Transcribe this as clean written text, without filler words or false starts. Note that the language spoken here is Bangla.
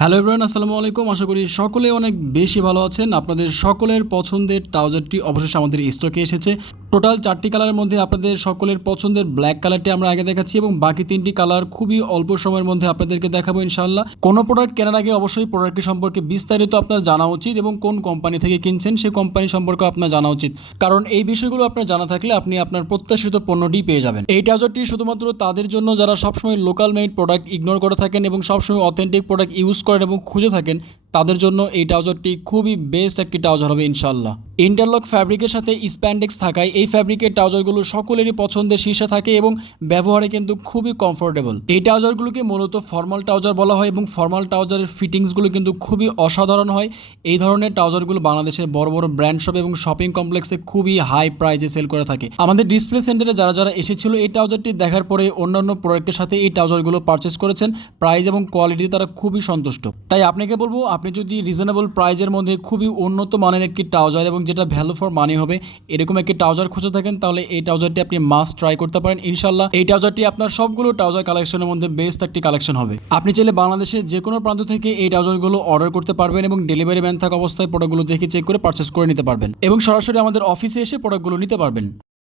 হ্যালো এভরিওয়ান, আসসালামু আলাইকুম। আশা করি সকলে অনেক বেশি ভালো আছেন। আপনাদের সকলের পছন্দের ট্রাউজারটি অবশেষে আমাদের স্টকে এসেছে। টোটাল 4টি কালারের মধ্যে আপনাদের সকলের পছন্দের ব্ল্যাক কালারটি আমরা আগে দেখাচ্ছি এবং বাকি 3টি কালার খুবই অল্প সময়ের মধ্যে আপনাদেরকে দেখাবো ইনশাআল্লাহ। কোনো প্রোডাক্ট কেনার আগে অবশ্যই প্রোডাক্টটি সম্পর্কে বিস্তারিত আপনার জানা উচিত এবং কোন কোম্পানি থেকে কিনছেন সেই কোম্পানি সম্পর্কে আপনার জানা উচিত, কারণ এই বিষয়গুলো আপনার জানা থাকলে আপনি আপনার প্রত্যাশিত পণ্যটি পেয়ে যাবেন। এই ট্রাউজারটি শুধুমাত্র তাদের জন্য যারা সবসময় লোকাল মেড প্রোডাক্ট ইগনোর করে থাকেন এবং সবসময় অথেন্টিক প্রোডাক্ট ইউজ করেন এবং খুঁজে থাকেন, তাদের জন্য এই ট্রাউজারটি খুবই বেস্ট একটি ট্রাউজার হবে ইনশাল্লাহ। ইন্টারলক ফ্যাব্রিকের সাথে স্প্যান্ডেক্স থাকায় এই ফ্যাব্রিকের ট্রাউজারগুলো সকলেরই পছন্দের শীর্ষে থাকে এবং ব্যবহারে কিন্তু খুবই কমফোর্টেবল। এই ট্রাউজারগুলোকে মূলত ফর্মাল ট্রাউজার বলা হয় এবং ফর্মাল ট্রাউজারের ফিটিংসগুলো কিন্তু খুবই অসাধারণ হয়। এই ধরনের ট্রাউজারগুলো বাংলাদেশের বড় বড় ব্র্যান্ড শপ এবং শপিং কমপ্লেক্সে খুবই হাই প্রাইসে সেল করে থাকে। আমাদের ডিসপ্লে সেন্টারে যারা যারা এসেছিল এই ট্রাউজারটি দেখার পরে অন্যান্য প্রোডাক্টের সাথে এই ট্রাউজারগুলো পারচেস করেছেন, প্রাইস এবং কোয়ালিটি তারা খুবই সন্তুষ্ট। তাই আপনাকে বলবো, আপনি যদি রিজনেবল প্রাইজের মধ্যে খুবই উন্নত মানের একটি ট্রাউজার এবং যেটা ভ্যালু ফর মানি হবে এরকম একটি ট্রাউজার খুঁজে থাকেন, তাহলে এই ট্রাউজারটি আপনি মাস্ট ট্রাই করতে পারেন ইনশাল্লাহ। এই ট্রাউজারটি আপনার সবগুলো ট্রাউজার কালেকশনের মধ্যে বেস্ট একটি কালেকশন হবে। আপনি চাইলে বাংলাদেশের যে কোনো প্রান্ত থেকে এই ট্রাউজারগুলো অর্ডার করতে পারবেন এবং ডেলিভারি ম্যান থাকা অবস্থায় প্রোডাক্টগুলো দেখে চেক করে পারচেস করে নিতে পারবেন এবং সরাসরি আমাদের অফিসে এসে প্রোডাক্টগুলো নিতে পারবেন।